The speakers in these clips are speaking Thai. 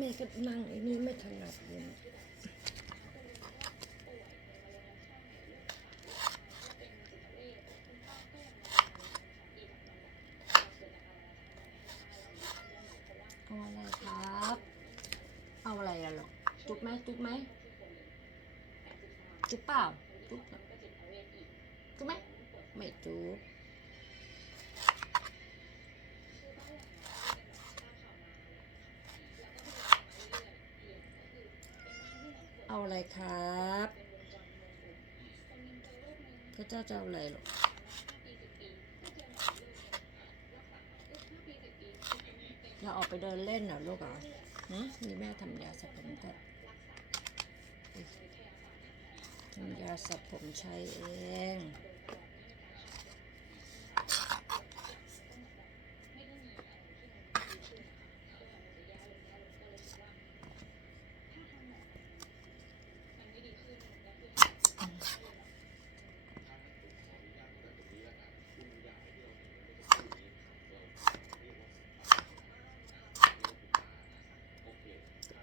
ม่ก็นั่งไอ้นี่ไม่ถนัดเลยเอาอะไรครับ เอาอะไรอะหรอจุ๊บไหมจุ๊บไหมจุ๊บเปล่าจุ๊บจุ๊บไหมไม่จุ๊บ เอาอะไรครับพระเจ้าจะเอาอะไรหรอเราออกไปเดินเล่นเหรอลูกเหรอหืมนี่แม่ทำยาสระผมกันทำยาสระผมใช้เอง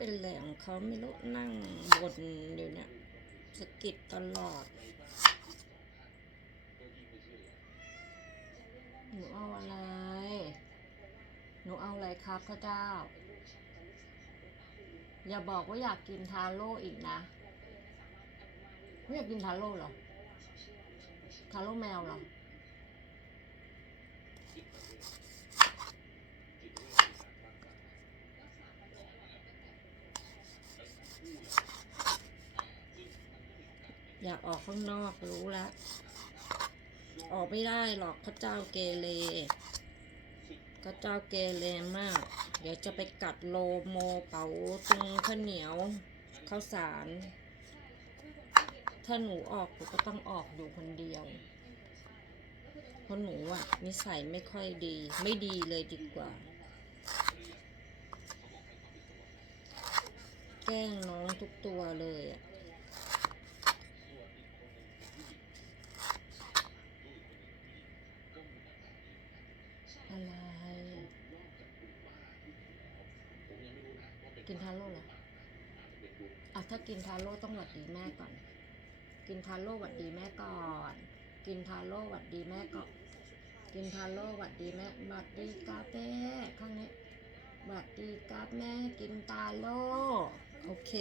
เป็นแหล่งเขาไม่รู้นั่งบนอยู่เนี่ยสะกิดตลอดหนูเอาอะไร หนูเอาอะไรครับพระเจ้า อย่าบอกว่าอยากกินทาโร่อีกนะไม่อยากกินทาโร่หรอ ทาโร่แมวหรอ อยากออกข้างนอกรู้ล้วออกไม่ได้หรอกพระเจ้าเกเรพระเจ้าเกเรมาก เดี๋ยวจะไปกัดโลโมเป๋าตรงข้าวเหนียวข้าวสาร ถ้าหนูออกหนูก็ต้องออกอยู่คนเดียวเพราะหนูอะนิสัยไม่ค่อยดี ไม่ดีเลยดีกว่า แกล้งน้องทุกตัวเลยอะ อะไรกินทาโร่เหรออะถ้ากินทาโร่ต้องหวัดดีแม่ก่อน กินทาโร่หวัดดีแม่ก่อน กินทาโร่หวัดดีแม่ก่อน กินทาโร่หวัดดีแม่หวัดดีกาแฟข้างนี้หวัดดีกาแม่กินตาโร่โอเค